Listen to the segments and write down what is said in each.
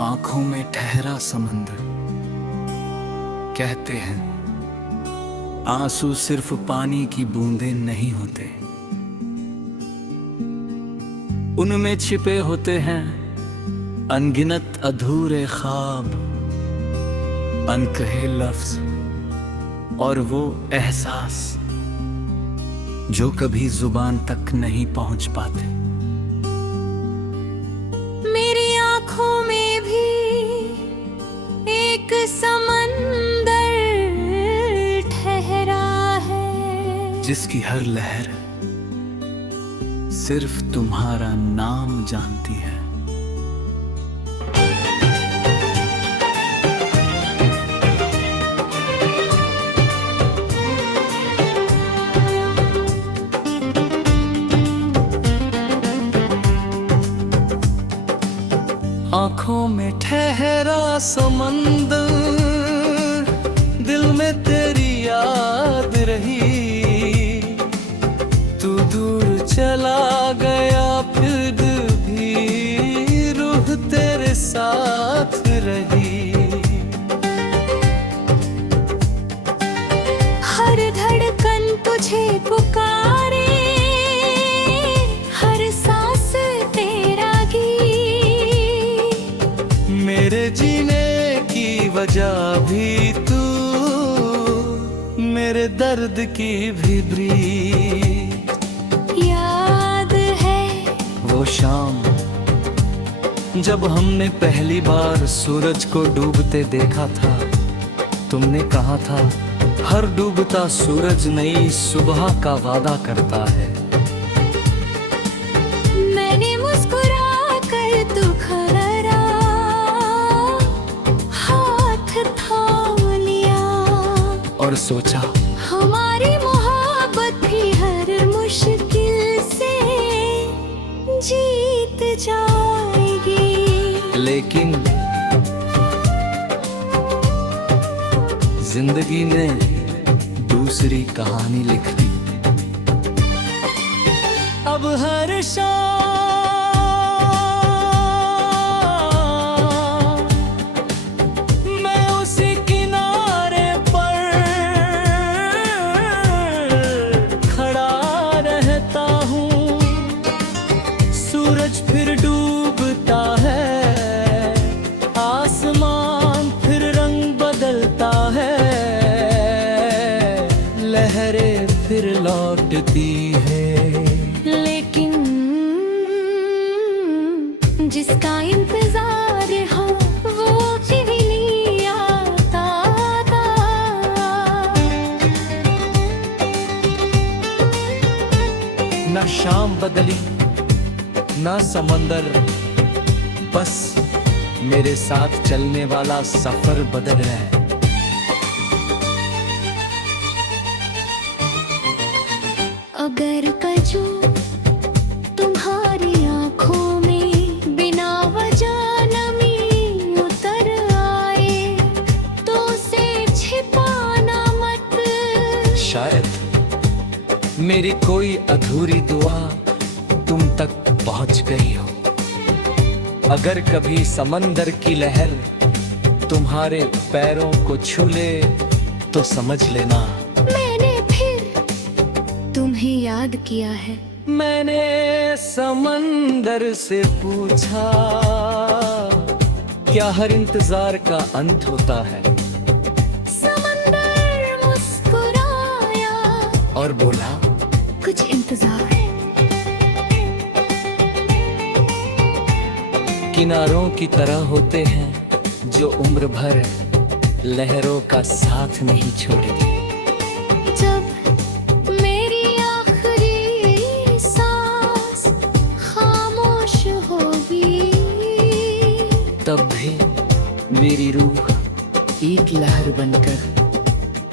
आंखों में ठहरा समंदर। कहते हैं आंसू सिर्फ पानी की बूंदें नहीं होते, उनमें छिपे होते हैं अनगिनत अधूरे ख्वाब, अनकहे लफ्ज और वो एहसास जो कभी जुबान तक नहीं पहुंच पाते। मेरी आंखों में भी एक समंदर ठहरा है, जिसकी हर लहर सिर्फ तुम्हारा नाम जानती है। आंखों में ठहरा समंदर, दिल में तेरी याद रही। तू दूर चला गया फिर भी रूह तेरे साथ रही। हर धड़कन तुझे पुकारे, हर सांस तेरा गीत। मेरे जीने की वजह भी तू, मेरे दर्द की भी ब्रीत। याद है वो शाम जब हमने पहली बार सूरज को डूबते देखा था। तुमने कहा था हर डूबता सूरज नई सुबह का वादा करता है। मैंने मुस्कुरा कर दुखरा हाथ थाम लिया और सोचा हमारी मोहब्बत भी हर मुश्किल से जीत जाएगी। लेकिन जिंदगी ने दूसरी कहानी लिख दी। अब हर शाम मैं उसी किनारे पर खड़ा रहता हूँ। सूरज फिर डूबता है, आसमान फिर रंग बदलता है, लहरें फिर लौटती है। लेकिन जिसका इंतजार हो वो कभी नहीं आता था। ना शाम बदली ना समंदर, बस मेरे साथ चलने वाला सफर बदल रहा है। अगर कजू तुम्हारी आंखों में बिना वजह नमी उतर आए तो उसे छिपाना मत। शायद मेरी कोई अधूरी दुआ तुम तक पहुंच गई हो। अगर कभी समंदर की लहर तुम्हारे पैरों को छू ले तो समझ लेना मैंने फिर तुम्हें याद किया है। मैंने समंदर से पूछा क्या हर इंतजार का अंत होता है। समंदर मुस्कुराया और बोला कुछ इंतजार। किनारों की तरह होते हैं जो उम्र भर लहरों का साथ नहीं छोड़े। जब मेरी आखिरी सांस खामोश होगी तब भी मेरी रूह एक लहर बनकर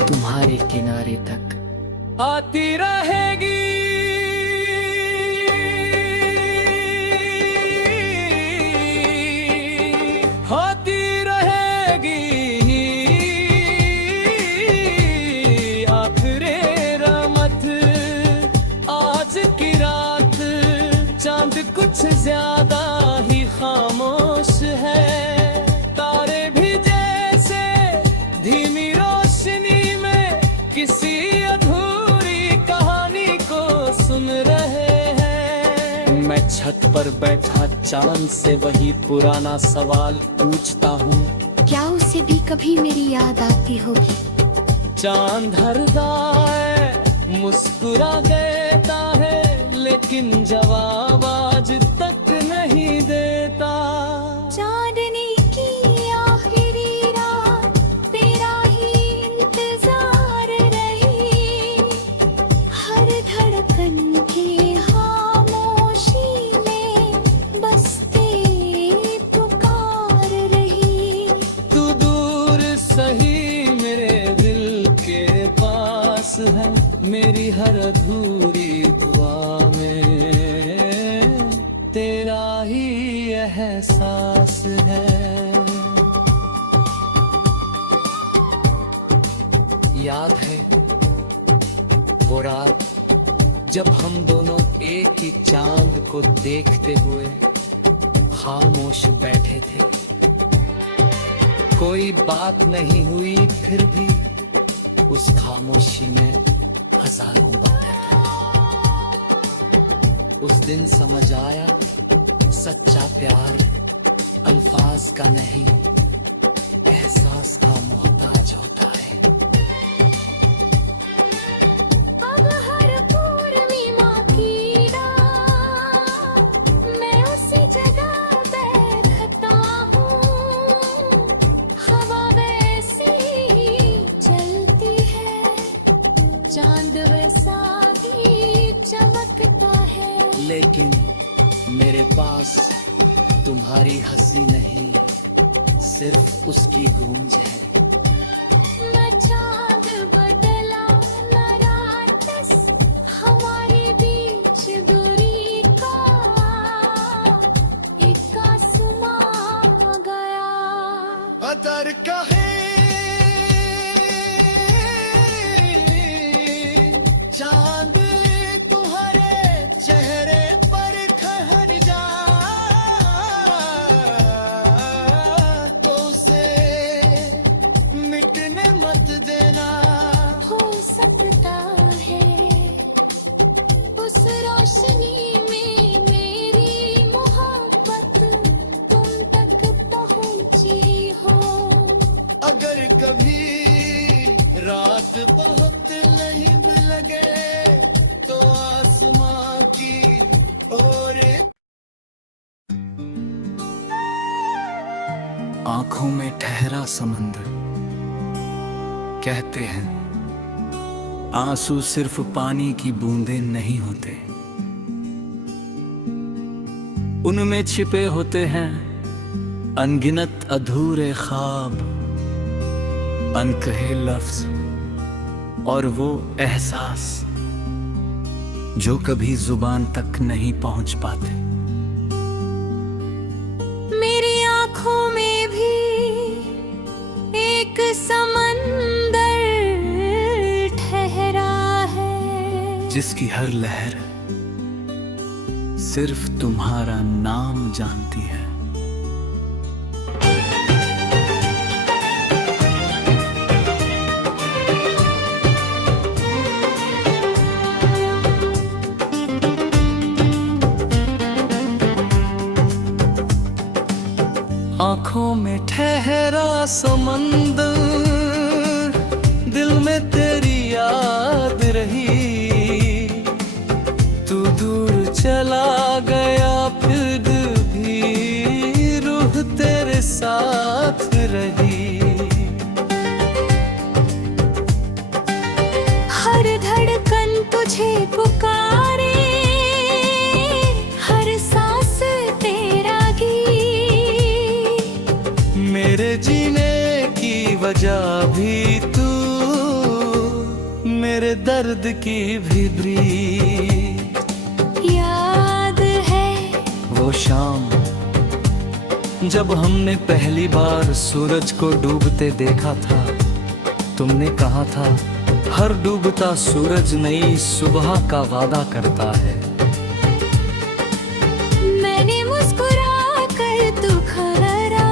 तुम्हारे किनारे तक आती रहेगी। आती रहेगी आखिरे रहमत। आज की रात चांद कुछ ज्यादा ही खामोश है। छत पर बैठा चांद से वही पुराना सवाल पूछता हूँ, क्या उसे भी कभी मेरी याद आती होगी? चांद हरदा है मुस्कुरा देता है, लेकिन जवाब आज तक नहीं देता। चांदनी की आखिरी रात तेरा ही इंतजार रही, हर धड़कन की खामोशी में बस तेरी पुकार रही। तू दूर सही मेरे दिल के पास है, मेरी हर अधूरी दुआ में तेरा ही एहसास है। याद है वो रात जब हम दोनों एक ही चांद को देखते हुए खामोश बैठे थे। कोई बात नहीं हुई, फिर भी उस खामोशी में हजारों बातें थी। उस दिन समझ आया सच्चा प्यार अल्फाज का नहीं, एहसास का मोहताज होता है। अब हर पूर्णिमा की रात मैं उसी जगह बैठता हूँ, हवा वैसी ही चलती है, चांद वैसा ही चमकता है। लेकिन मेरे पास तुम्हारी हंसी नहीं, सिर्फ उसकी गूंज है। न चांद बदला न रात, बस हमारे बीच दूरी का एक आसमां गया। अतर कहे चांद तुम्हारे चेहरे पर ठहर जा, तो उसे मिटने मत देना। हो सकता है उस रोशनी में मेरी मोहब्बत तुम तक पहुंची हो। अगर कभी रात बहुत नहीं लगे तो आसमां की ओर। आंखों में ठहरा समंदर, कहते हैं आंसू सिर्फ पानी की बूंदें नहीं होते, उनमें छिपे होते हैं अनगिनत अधूरे ख्वाब, अनकहे लफ्ज और वो एहसास जो कभी जुबान तक नहीं पहुंच पाते। मेरी आंखों में भी एक समंदर ठहरा है, जिसकी हर लहर सिर्फ तुम्हारा नाम जानती है। आंखों में ठहरा समंदर, दिल में तेरी याद रही, तू दूर चला गया फिर भी रूह तेरे साथ रही। हर धड़कन तुझे पुकारे, हर सांस तेरा गीत, मेरे जीने की वजह भी तू, मेरे दर्द की भी ब्रीत। याद है वो शाम जब हमने पहली बार सूरज को डूबते देखा था, तुमने कहा था हर डूबता सूरज नई सुबह का वादा करता है। मैंने मुस्कुरा कर दुखरा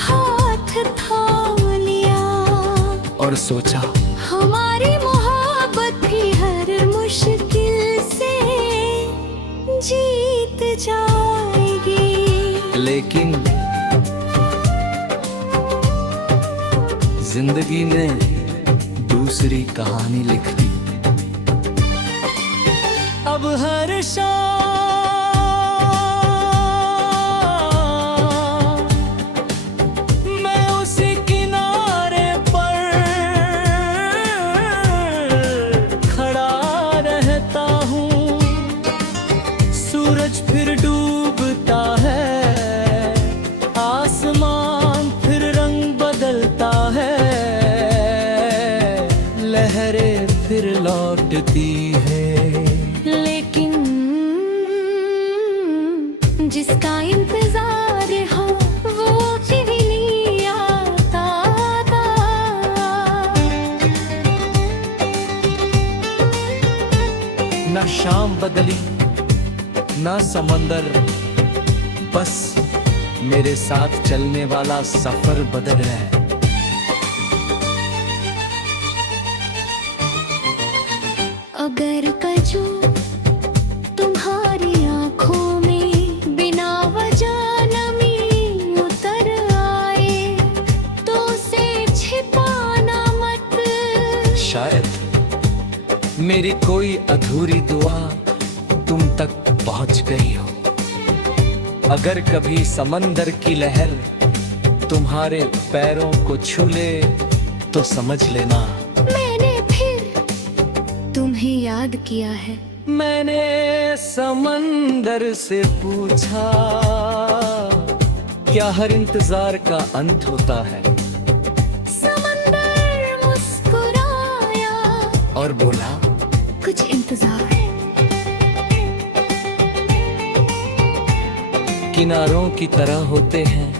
हाथ थाम लिया और सोचा हमारी मोहब्बत भी हर मुश्किल से जाएगी। लेकिन जिंदगी ने दूसरी कहानी लिख दी। अब हर शाम मैं उसी किनारे पर खड़ा रहता हूँ। सूरज फिर डूबता है, आसमान फिर रंग बदलता है, लहरें फिर लौटती है। लेकिन जिसका इंतजार हो वो फिर नहीं आता। ना शाम बदली ना समंदर, बस मेरे साथ चलने वाला सफर बदल है। अगर कजू तुम्हारी आंखों में बिना वजह नमी उतर आए तो उसे छिपाना मत। शायद मेरी कोई अधूरी दुआ तुम तक पहुंच गई हो। अगर कभी समंदर की लहर तुम्हारे पैरों को छू ले तो समझ लेना मैंने फिर तुम्हें याद किया है। मैंने समंदर से पूछा क्या हर इंतजार का अंत होता है। समंदर मुस्कुराया और बोला कुछ इंतजार। किनारों की तरह होते हैं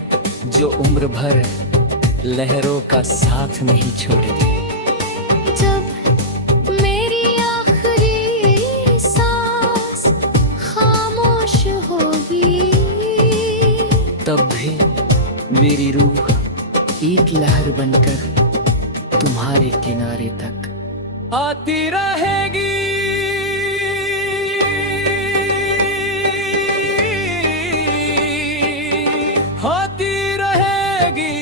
जो उम्र भर लहरों का साथ नहीं छोड़े। जब मेरी आखिरी सांस खामोश होगी तब भी मेरी रूह एक लहर बनकर तुम्हारे किनारे तक आती रहेगी। आती रहेगी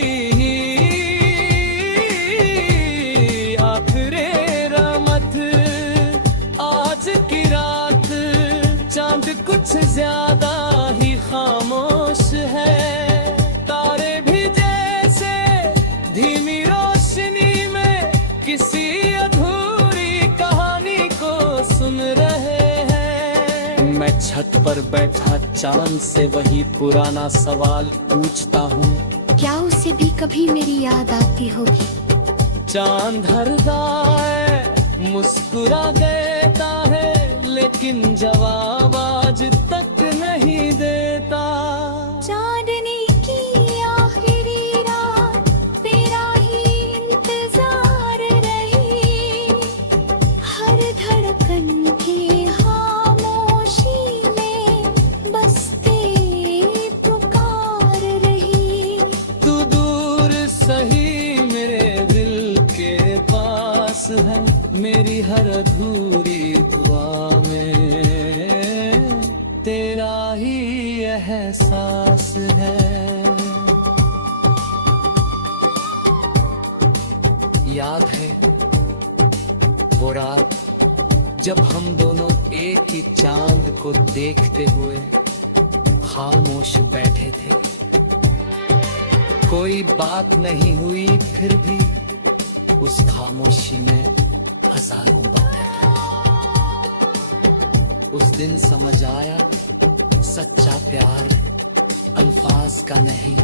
आखिरे रहमत। आज की रात चांद कुछ ज्यादा ही खामोश है, तारे भी जैसे धीमी रोशनी में किसी अधूरी कहानी को सुन रहे हैं। मैं छत पर बैठा चांद से वही पुराना सवाल पूछता हूँ, क्या उसे भी कभी मेरी याद आती होगी। चांद हरदा है मुस्कुरा देता है लेकिन जवाब आज तक नहीं देता। चांदनी की आखिरी रात तेरा ही इंतजार रही, हर धड़कन की खामोशी में बस तेरी पुकार रही। तू दूर सही मेरे दिल के पास है, मेरी हर अधूरी दुआ में तेरा ही एहसास है। याद है वो रात जब हम दोनों एक ही चांद को देखते हुए खामोश बैठे थे। कोई बात नहीं हुई फिर भी उस खामोशी में हजारों बातें थी। उस दिन समझ आया सच्चा प्यार अल्फाज का नहीं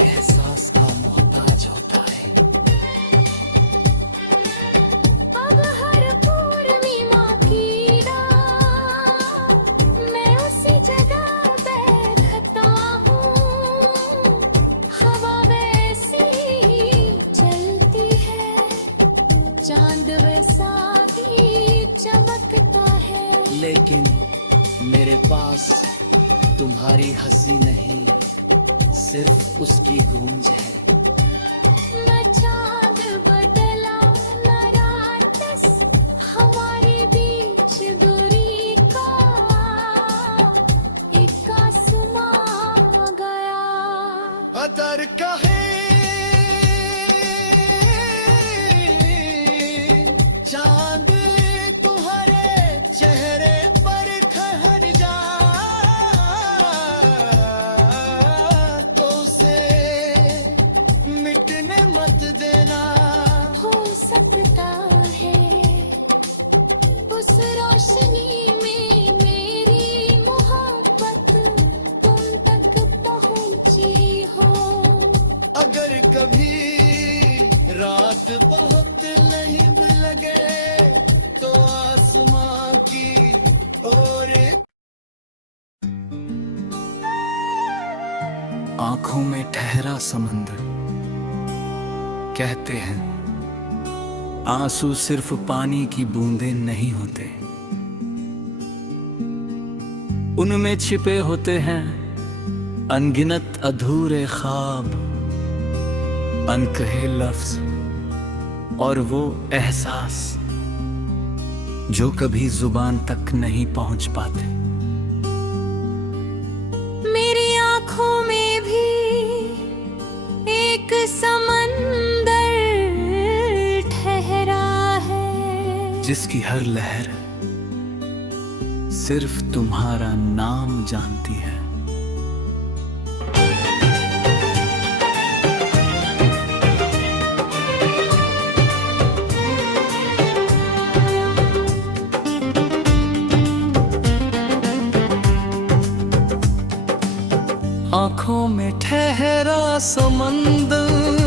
एहसास का मोहताज होता है। अब हर पूर्णिमा की रात मैं उसी जगह बैठता हूँ। हवा वैसी ही चलती है, चांद वैसा ही चमकता है। लेकिन मेरे पास तुम्हारी हंसी नहीं सिर्फ उसकी गूंज है। न चांद बदला न रात, बस हमारे बीच दूरी का आंखों में ठहरा समंदर। कहते हैं आंसू सिर्फ पानी की बूंदें नहीं होते, उनमें छिपे होते हैं अनगिनत अधूरे ख्वाब, अनकहे लफ्ज और वो एहसास जो कभी जुबान तक नहीं पहुंच पाते। मेरी आंखों में भी एक समंदर ठहरा है, जिसकी हर लहर सिर्फ तुम्हारा नाम जानती है। आंखों में ठहरा समंदर,